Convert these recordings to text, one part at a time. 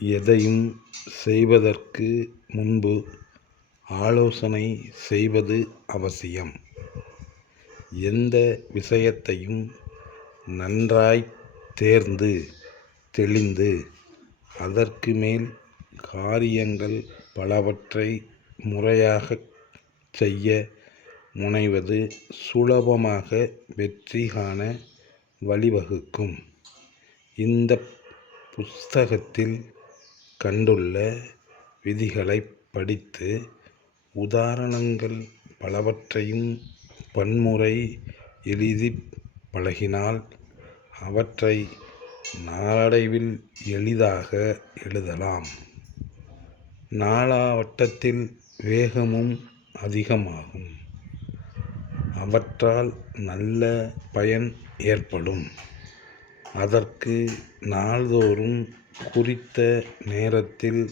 எதையும் செய்வதற்கு முன்பு ஆலோசனை செய்வது அவசியம். எந்த விஷயத்தையும் நன்றாய்த் தேர்ந்து தெளிந்து அதற்கு மேல் காரியங்கள் பலவற்றை முறையாகச் செய்ய முனைவது சுலபமாக வெற்றி காண வழிவகுக்கும். இந்தப் புஸ்தகத்தில் கண்டுள்ள விதிகளைப் படித்து உதாரணங்கள் பலவற்றையும் பன்முறை எழுதிப் பழகினால் அவற்றை நாளடைவில் எளிதாக எழுதலாம். நாளாவட்டத்தில் வேகமும் அதிகமாகும். அவற்றால் நல்ல பயன் ஏற்படும். அதற்கு நாள்தோறும் குறித்த நேரத்தில்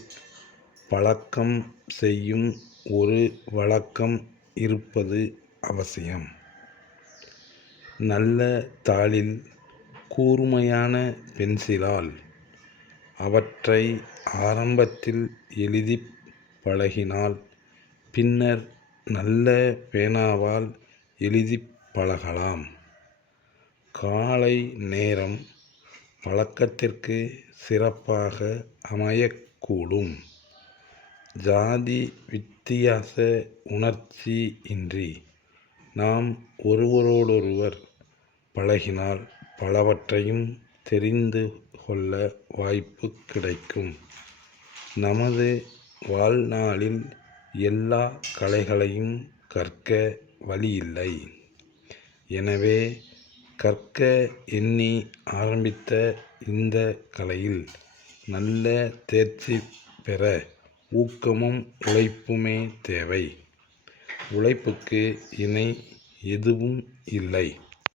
பழக்கம் செய்யும் ஒரு வழக்கம் இருப்பது அவசியம். நல்ல தாளில் கூர்மையான பென்சிலால் அவற்றை ஆரம்பத்தில் எழுதிப் பழகினால் பின்னர் நல்ல பேனாவால் எழுதிப் பழகலாம். காலை நேரம் பழக்கத்திற்கு சிறப்பாக அமையக்கூடும். ஜாதி வித்தியாச உணர்ச்சி இன்றி நாம் ஒருவரோடொருவர் பழகினால் பலவற்றையும் தெரிந்து கொள்ள வாய்ப்பு கிடைக்கும். நமது வாழ்நாளில் எல்லா கலைகளையும் கற்க வழியில்லை. எனவே கற்க எண்ணி ஆரம்பித்த இந்த கலையில் நல்ல தேர்ச்சி பெற ஊக்கமும் உழைப்புமே தேவை. உழைப்புக்கு இணை எதுவும் இல்லை.